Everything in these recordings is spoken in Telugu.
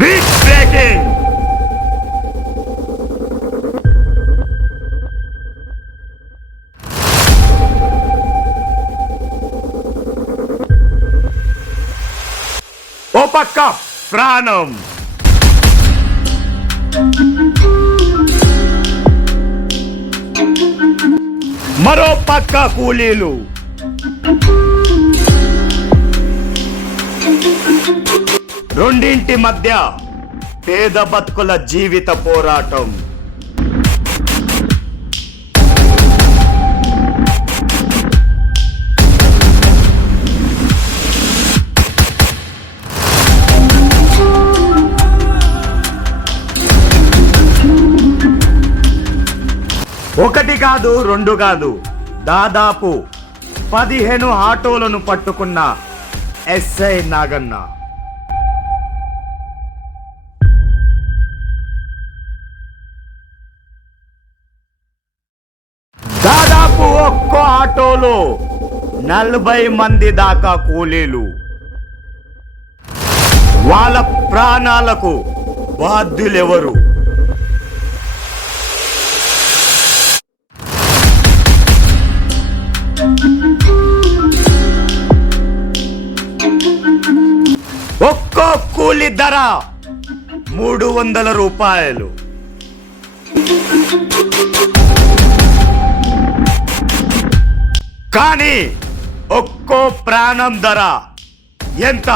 బిగ్ బ్రేకింగ్ ఓ పక్క ప్రాణం. మరో పక్క కూలీలు. రెండింటి మధ్య పేద బతుకుల జీవిత పోరాటం. ఒకటి కాదు రెండు కాదు. దాదాపు పదిహేను ఆటోలను పట్టుకున్న ఎస్ఐ నాగన్న. ఒక్కో ఆటోలో నలభై మంది దాకా కూలీలు. వాళ్ళ ప్రాణాలకు బాధ్యులెవరు? ఒక్కో కూలి ధర మూడు వందల రూపాయలు. కానీ ఒక్కో ప్రాణం ధర ఎంత?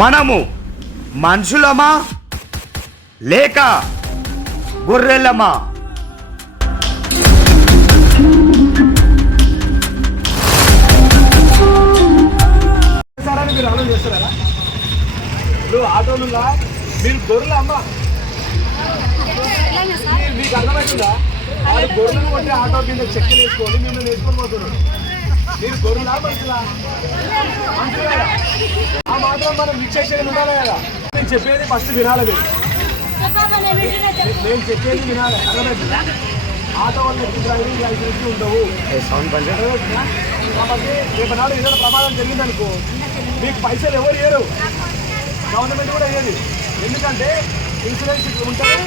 మనము మనుషులమా లేక గొర్రెలమా? మీరు ఆలోచన చేస్తారా ఇప్పుడు ఆటోలులా మీరు గొర్రెలు అమ్మ మీకు అర్థమవుతుందా? వాళ్ళు గొర్రెలు కొట్టి ఆటో కింద చెక్కలు వేసుకొని మిమ్మల్ని వేసుకొని పోతున్నారు. మీరు గొర్రెలా మనుషులా. ఆ మాత్రం మనం విచ్చేసేది ఉండాలి కదా. నేను చెప్పేది ఫస్ట్ వినాలి. మీరు నేను చెప్పేది వినాలి. అర్థమవుతుందా ఆటో వాళ్ళకి డ్రైవింగ్ లైసెన్స్ ఉండవు. కాబట్టి రేపు నాడు ఏదైనా ప్రమాదం జరిగిందనుకో మీకు పైసలు ఎవరు ఇయ్యరు? గవర్నమెంట్ కూడా ఇయ్యదు. ఎందుకంటే ఇన్సూరెన్స్ ఉంటుంది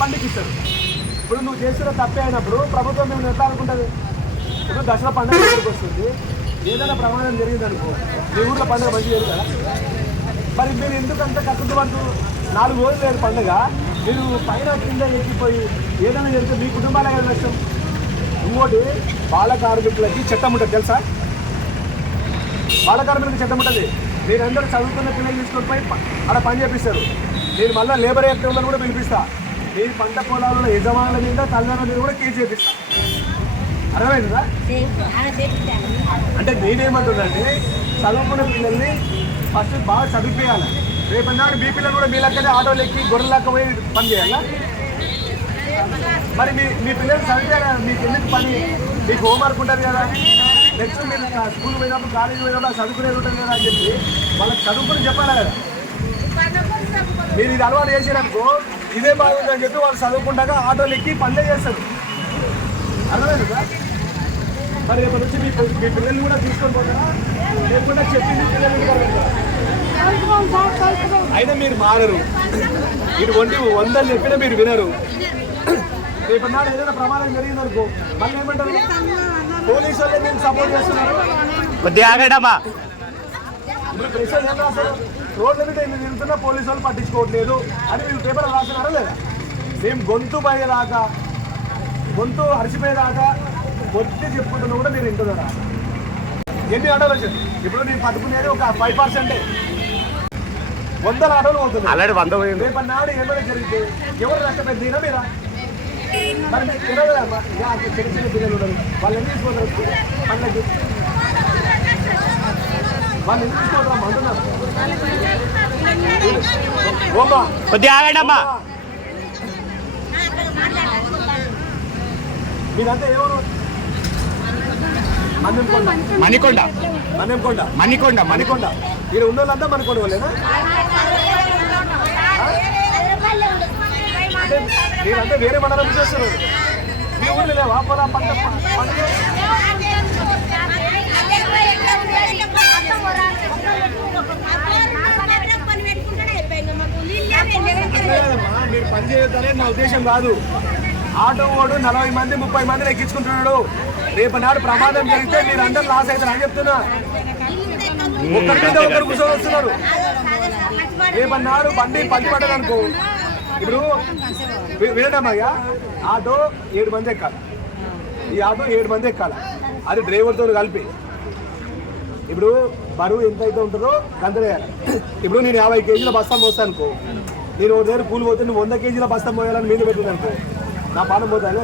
పండుగ ఇస్తారు ఇప్పుడు నువ్వు చేసిన తప్పే అయినప్పుడు ప్రభుత్వం మేము ఎట్లా అనుకుంటుంది ఇప్పుడు దసరా పండుగ దగ్గరికి వస్తుంది. ఏదైనా ప్రమాదం జరిగిందనుకో మీ ఊర్లో పండుగ మంచిగారు కదా మరి మీరు ఎందుకు అంత కట్టుడు నాలుగు రోజులు లేదు పండుగ మీరు పైన కింద ఎక్కిపోయి ఏదైనా జరిగితే మీ కుటుంబాలే కదా నష్టం? ఇంకోటి బాల కార్మికులకి చట్టం ఉంటుంది తెలుసా? బాల కార్మికులకి చట్టం ఉంటుంది. మీరందరూ చదువుకున్న పిల్లలు తీసుకొని పోయి అక్కడ పని చేపిస్తారు. నేను మళ్ళీ లేబర్ యాక్టివ్లను కూడా పిలిపిస్తాను మీ పంట పొలాలలో యజమానుల మీద తల్లిదండ్రుల మీద కూడా కేసు చేపిస్తాను అర్థమైందా? అంటే నేనేమంటున్నానంటే చదువుకున్న పిల్లల్ని ఫస్ట్ బాగా చదివిపోయాలి. రేపు నాడు మీ పిల్లలు కూడా మీ లెక్కనే ఆటోలు ఎక్కి గొర్రెల పోయి పని చేయాలా? మరి మీ మీ పిల్లలు చదివారా మీకు ఎందుకు పని? మీకు హోంవర్క్ ఉంటుంది కదా నెక్స్ట్ మీరు స్కూల్ పోయినప్పుడు కాలేజీ పోయినప్పుడు చదువుకునేది ఉంటుంది కదా అని చెప్పి వాళ్ళకి చదువుకుని చెప్పాలి కదా? మీరు ఇది అలవాటు చేసినప్పుడు ఇదే బాగుందని చెప్పి వాళ్ళు చదువుకుంటాక ఆటోలు ఎక్కి పనులే చేస్తారు. అర్థమైంది సార్? మరి రేపటి నుంచి మీ మీ పిల్లల్ని కూడా తీసుకొని పోతారా? లేకుండా చెప్పింది పెడతారా? అయినా మీరు మారరు. మీరు వండి వందలు చెప్పినా మీరు వినరు. రేపు నాడు ఏదైనా ప్రమాదం జరిగిందనుకో మళ్ళీ ఏమంటారు? పోలీసు వాళ్ళే మేము సపోర్ట్ చేస్తున్నారు? కొద్దిగా ఆగడమా ఇప్పుడు ప్రెషర్ ఏం రాస్తారు రోడ్ల మీద ఎన్ని తిరుగుతున్నా పోలీసు వాళ్ళు పట్టించుకోవట్లేదు అని మీరు పేపర్ రాస్తున్నారా లేదా? మేము గొంతు పోయేదాకా గొంతు అరిచిపోయేదాకా మొత్తం చెప్పుకుంటున్నా కూడా మీరు వింటున్నారా? ఎన్ని ఆటోలు వచ్చాయి ఇప్పుడు నేను పట్టుకునేది ఒక ఫైవ్ పర్సెంటే. వందల ఆటోలు పోతున్నాయి. ఆల్రెడీ వంద పోయింది రేపు నాడు ఏమైనా జరిగితే ఎవరు నష్టపెట్టినా మీరా? మరి మీకు తెలియదు అమ్మా చిన్న చిన్న పిల్లలు ఉన్నారు. వాళ్ళు ఎందుకు తీసుకోతారు పండ్లకి ఎందుకు తీసుకోతారు అమ్మా. మణికొండ మణికొండ మణికొండ మణికొండ ఇక్కడ ఉన్న వాళ్ళంతా మణికొండ వాళ్ళేనా మీరంతా వేరే మండలం నుంచి వస్తున్నారు. మీ ఊళ్ళో లేవా? పొలా పంట కాదమ్మా మీరు పని చేయొద్దనే నా ఉద్దేశం కాదు. ఆటో ఓడు నలభై మంది ముప్పై మందిని ఎక్కించుకుంటున్నాడు. రేపు నాడు ప్రమాదం జరిగితే మీరు అందరు లాస్ అవుతారు అని చెప్తున్నా. ఒకరి మీద ఒకరు కూర్చొని వస్తున్నారు. రేపు బండి పని పడ్డది అనుకో. ఇప్పుడు వినడమయ్యా ఆటో ఏడు మంది ఎక్కాలి. ఈ ఆటో ఏడు మంది ఎక్కాలి. అది డ్రైవర్తో కలిపి. ఇప్పుడు బరువు ఎంత అయితే ఉంటుందో అంత ఇప్పుడు నేను యాభై కేజీల బస్తా మోస్తాను అనుకో. నేను ఒక దగ్గర కూలి పోతే నువ్వు వంద కేజీల బస్తా మోయాలని మీద పెట్టింది అనుకో. నా పానం పోతాను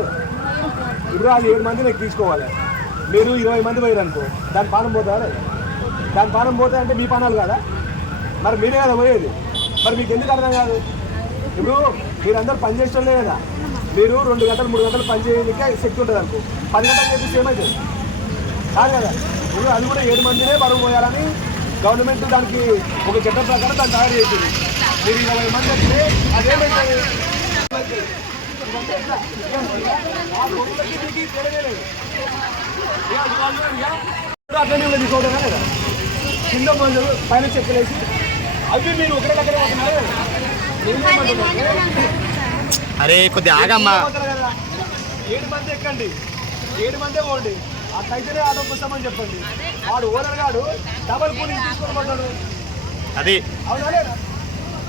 ఇప్పుడు అది ఏడు మంది నాకు తీసుకోవాలి మీరు ఇరవై మంది పోయారు అనుకో. దాని పానం పోతారు దాని పానం పోతే అంటే మీ పానాలు కాదా? మరి మీరే కదా పోయేది. మరి మీకు ఎందుకు అర్థం కాదు? ఇప్పుడు మీరందరూ పని చేసేటోళ్ళే కదా. మీరు రెండు గంటలు మూడు గంటలు పని చేయడానికి శక్తి ఉంటుంది అనుకో. పది గంటలు చేసి ఏమైతుంది? కాదు కదా. అది కూడా ఏడు మందినే బరువు పోయాలని గవర్నమెంట్ దానికి ఒక చట్టం ప్రకారం దాన్ని తయారు చేసింది. మీరు ఇరవై మంది వస్తే అదేమైతుంది గొడవలకి మీకు తేడానే లేదు. అట్లనే కింద మందులు పైన అవి మీరు ఒకటే దగ్గర? అరే కొద్ది ఆగమ్మా. ఏడు మంది ఎక్కండి. ఏడు మందే పోండి. అట్లయితేనే ఆటోకి వస్తామని చెప్పండి. వాడు ఓనర్ గాడు డబల్ కూలింగ్ తీసుకొని పడ్డాడు అది అవునా లేదా?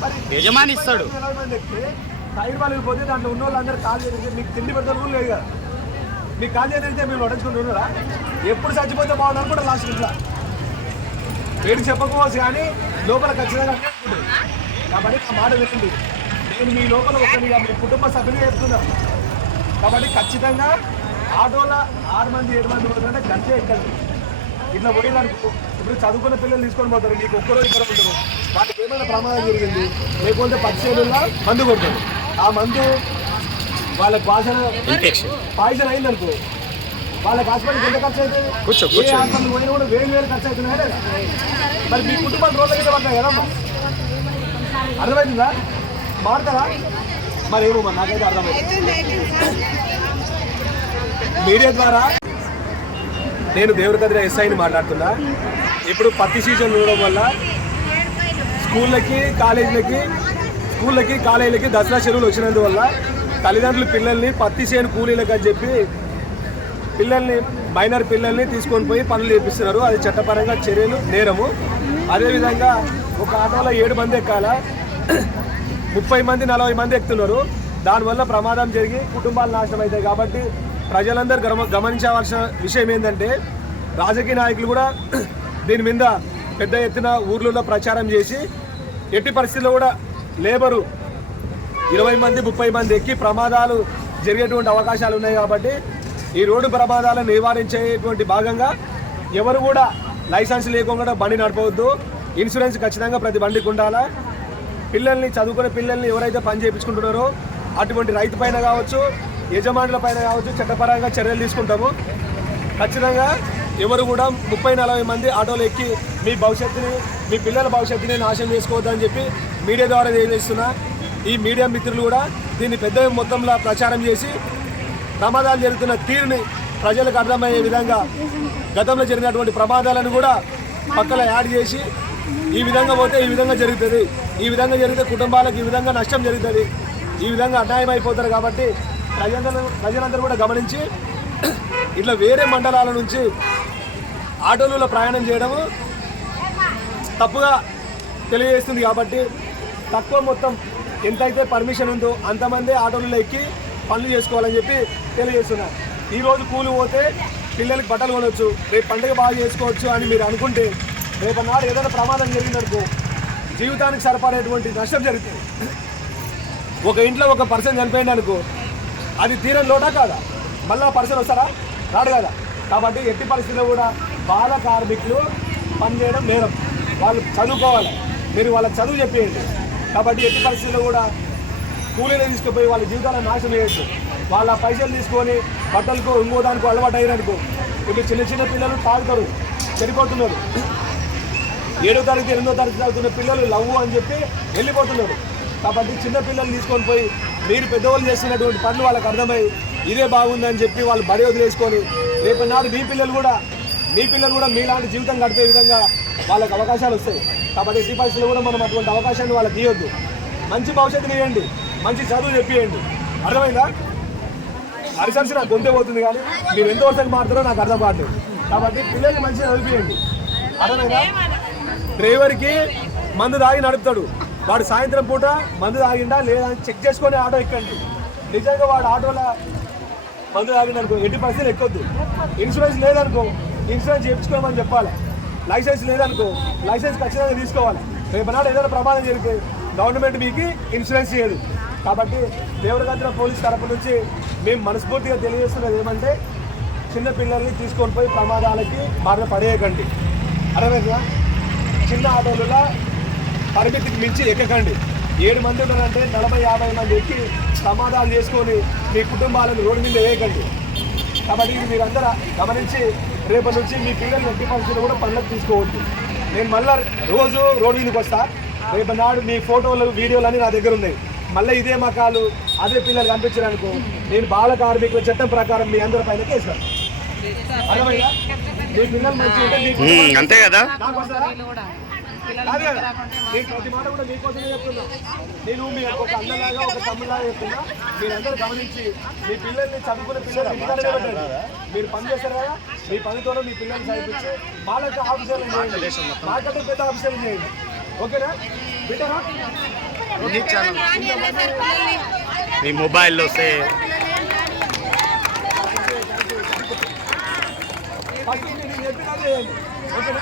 మరి యజమాని ఇస్తాడు. టైర్ వాళ్ళు పోతే దాంట్లో ఉన్న వాళ్ళందరూ కాల్ చేసి మీకు తిండి పెడతారు కూడా లేదు కదా. మీకు కాల్ చేస్తే మీరు పట్టించుకుంటూ ఉన్నారా ఎప్పుడు చచ్చిపోతే బాగుండు అనుకుంటా లాస్ట్ ఇట్లా. ఏడు చెప్పకపోవచ్చు కానీ లోపల ఖచ్చితంగా. కాబట్టి ఆ మాట వినండి. నేను మీ లోపల ఒకరిగా మీ కుటుంబ సభ్యులు చెప్తున్నా కాబట్టి ఖచ్చితంగా ఆటోలో ఆరు మంది ఏడు మంది పోతుంటే గంటే ఎక్కండి ఇట్లా పోయిందనుకో ఇప్పుడు చదువుకున్న పిల్లలు తీసుకొని పోతారు నీకు ఒక్కరో ఇద్దరు ఉంటారు. వాళ్ళకి ఏమైనా ప్రమాదం జరిగింది? లేకపోతే పచ్చేడుల్లో మందు కొడతారు ఆ మందు వాళ్ళకి వాసన ఇన్ఫెక్షన్ పాయిజన్ అయిందనుకో వాళ్ళకి హాస్పిటల్కి ఎంత ఖర్చు అవుతుంది? ఏ. హాస్పిటల్ పోయినా కూడా వేలు వేలు ఖర్చు అవుతున్నాయి మరి మీ కుటుంబం రోజుల కింద పడతాయి కదమ్మా అర్థమవుతుందా? మారుతారా మరి ఏమో మరి నాకైతే అర్థమవుతుంది. మీడియా ద్వారా నేను దేవరకద్ర ఎస్ఐని మాట్లాడుతున్నా. ఇప్పుడు పత్తి సీజన్ ఉండడం వల్ల స్కూళ్ళకి కాలేజీలకి స్కూళ్ళకి కాలేజీలకి దసరా చెరువులు వచ్చినందువల్ల తల్లిదండ్రులు పిల్లల్ని పత్తి చేయని కూలీలకు అని చెప్పి పిల్లల్ని మైనర్ పిల్లల్ని తీసుకొని పోయి పనులు చేపిస్తున్నారు. అది చట్టపరంగా చర్యలు నేరము. అదేవిధంగా ఒక ఆటోలో ఏడు మంది ఎక్కాల? ముప్పై మంది నలభై మంది ఎక్కుతున్నారు. దానివల్ల ప్రమాదం జరిగి కుటుంబాలు నాశనం అవుతాయి కాబట్టి ప్రజలందరూ గమ గమనించవలసిన విషయం ఏంటంటే రాజకీయ నాయకులు కూడా దీని మీద పెద్ద ఎత్తున ఊర్లలో ప్రచారం చేసి ఎట్టి పరిస్థితుల్లో కూడా లేబరు ఇరవై మంది ముప్పై మంది ఎక్కి ప్రమాదాలు జరిగేటువంటి అవకాశాలు ఉన్నాయి కాబట్టి ఈ రోడ్డు ప్రమాదాలను నివారించేటువంటి భాగంగా ఎవరు కూడా లైసెన్స్ లేకుండా బండి నడపవద్దు. ఇన్సూరెన్స్ ఖచ్చితంగా ప్రతి బండికి ఉండాలా. పిల్లల్ని చదువుకునే పిల్లల్ని ఎవరైతే పని చేయించుకుంటున్నారో అటువంటి రైతు పైన కావచ్చు యజమానుల పైన కావచ్చు చట్టపరంగా చర్యలు తీసుకుంటాము. ఖచ్చితంగా ఎవరు కూడా ముప్పై నలభై మంది ఆటోలు ఎక్కి మీ భవిష్యత్తుని మీ పిల్లల భవిష్యత్తుని నాశనం చేసుకోవద్దని చెప్పి మీడియా ద్వారా తెలియజేస్తున్నా. ఈ మీడియా మిత్రులు కూడా దీన్ని పెద్ద మొత్తంలో ప్రచారం చేసి ప్రమాదాలు జరుగుతున్న తీరుని ప్రజలకు అర్థమయ్యే విధంగా గతంలో జరిగినటువంటి ప్రమాదాలను కూడా పక్కన యాడ్ చేసి ఈ విధంగా పోతే ఈ విధంగా జరుగుతుంది. ఈ విధంగా జరిగితే కుటుంబాలకు ఈ విధంగా నష్టం జరుగుతుంది. ఈ విధంగా అన్యాయం అయిపోతారు కాబట్టి ప్రజలందరూ ప్రజలందరూ కూడా గమనించి ఇట్లా వేరే మండలాల నుంచి ఆటోలలో ప్రయాణం చేయడము తప్పుగా తెలియజేస్తుంది కాబట్టి తక్కువ మొత్తం ఎంతైతే పర్మిషన్ ఉందో అంతమంది ఆటోలలో ఎక్కి పనులు చేసుకోవాలని చెప్పి తెలియజేస్తున్నారు ఈరోజు కూలి పోతే పిల్లలకి బట్టలు కొనవచ్చు రేపు పండుగ బాగా చేసుకోవచ్చు అని మీరు అనుకుంటే రేపు నాడు ఏదైనా ప్రమాదం జరిగిందనుకో జీవితానికి సరిపడేటువంటి నష్టం జరుగుతుంది. ఒక ఇంట్లో ఒక పర్సన్ చనిపోయింది అనుకో అది తీరని లోటా కాదా? మళ్ళీ ఆ వస్తారా? రాడు కదా. కాబట్టి ఎట్టి పరిస్థితుల్లో కూడా బాల కార్మికులు పనిచేయడం నేరం. వాళ్ళు చదువుకోవాలి. మీరు వాళ్ళకి చదువు చెప్పేయండి. కాబట్టి ఎట్టి పరిస్థితుల్లో కూడా కూలీలు తీసుకుపోయి వాళ్ళ జీవితాలను నాశనం చేయొచ్చు. వాళ్ళ పైసలు తీసుకొని బట్టలకు ఇంకో దానికి అలవాటు అయ్యారనుకో ఇప్పుడు చిన్న చిన్న పిల్లలు తాగుతారు. చనిపోతున్నారు ఏడో తారీఖు ఎనిమిదో తరగతి తాగుతున్న పిల్లలు లవ్ అని చెప్పి వెళ్ళిపోతున్నారు. కాబట్టి చిన్నపిల్లలు తీసుకొని పోయి మీరు పెద్దవాళ్ళు చేస్తున్నటువంటి పనులు వాళ్ళకి అర్థమై ఇదే బాగుందని చెప్పి వాళ్ళు బడి వదిలేసుకొని రేపు నాడు మీ పిల్లలు కూడా మీ పిల్లలు కూడా మీలాంటి జీవితం గడిపే విధంగా వాళ్ళకి అవకాశాలు వస్తాయి. కాబట్టి ఎట్టి కూడా మనం అటువంటి అవకాశాన్ని వాళ్ళకి ఇవ్వద్దు మంచి భవిష్యత్తుని ఇవ్వండి మంచి చదువు చెప్పేయండి అర్థమైందా? అరిసరిసి నాకు గొంతే పోతుంది కానీ మీరు ఎంత వరకు మారుతారో నాకు అర్థం కావట్లేదు కాబట్టి పిల్లల్ని మంచిగా చదివియండి అర్థమైందా? డ్రైవర్కి మందు తాగి నడుపుతాడు. వాడు సాయంత్రం పూట మందు తాగిండా లేదా అని చెక్ చేసుకొని ఆటో ఎక్కండి. నిజంగా వాడు ఆటోలో మందు తాగిండనుకో ఎట్టి పరిస్థితులు ఎక్కొద్దు. ఇన్సూరెన్స్ లేదనుకో ఇన్సూరెన్స్ చేయించుకోమని చెప్పాలి. లైసెన్స్ లేదనుకో లైసెన్స్ ఖచ్చితంగా తీసుకోవాలి. రేపు నాడు ఏదైనా ప్రమాదం జరిగితే గవర్నమెంట్ మీకు ఇన్సూరెన్స్ చేయదు. కాబట్టి దేవరగద్ర పోలీస్ తరపు నుంచి మేము మనస్ఫూర్తిగా తెలియజేస్తున్నది ఏమంటే చిన్నపిల్లల్ని తీసుకొని పోయి ప్రమాదాలకి బాధ పడేయకండి. అర్థమైందా? చిన్న ఆటోలలో పరిమితికి మించి ఎక్కకండి. ఏడు మంది ఉన్నారంటే నలభై యాభై మంది ఎక్కి ప్రమాదాలు చేసుకొని మీ కుటుంబాలను రోడ్డు మీద వేయకండి. కాబట్టి ఇది మీరందరూ గమనించి రేపటి నుంచి మీ పిల్లల్ని ఎట్టి పరిస్థితులు కూడా పనులకు తీసుకోవద్దు. నేను మళ్ళా రోజు రోడ్డు మీదకి వస్తా. రేపు నాడు మీ ఫోటోలు వీడియోలు అన్నీ నా దగ్గర ఉన్నాయి. మళ్ళీ ఇదే మకాలు అదే పిల్లలు కనిపించారనుకో నేను బాల కార్మికుల చట్టం ప్రకారం మీ అందరి పైన కేసు అర్థమైందా? మీ పిల్లలు మంచిగా ఉంటే మీ కుటుంబాలు- అంతే కదా? నేను ప్రతి మాట కూడా మీకోసమే చెప్తున్నా. నేను మీ ఒక అన్నలాగా ఒక తమ్ములాగా చెప్తున్నా. మీరందరూ గమనించి మీ పిల్లల్ని చదువుకునే పిల్లలు పెట్టండి మీరు పని చేస్తారు కదా మీ పనితో మీ పిల్లల్ని చదివించి వాళ్ళకి ఆఫీసర్లు చేయండి. మాకంటే పెద్ద ఆఫీసర్లు చేయండి. ఓకేనా? బిడ్డరా? మీ మొబైల్లో వస్తే ఫస్ట్ నేను చెప్పినది చేయండి. ఓకేనా?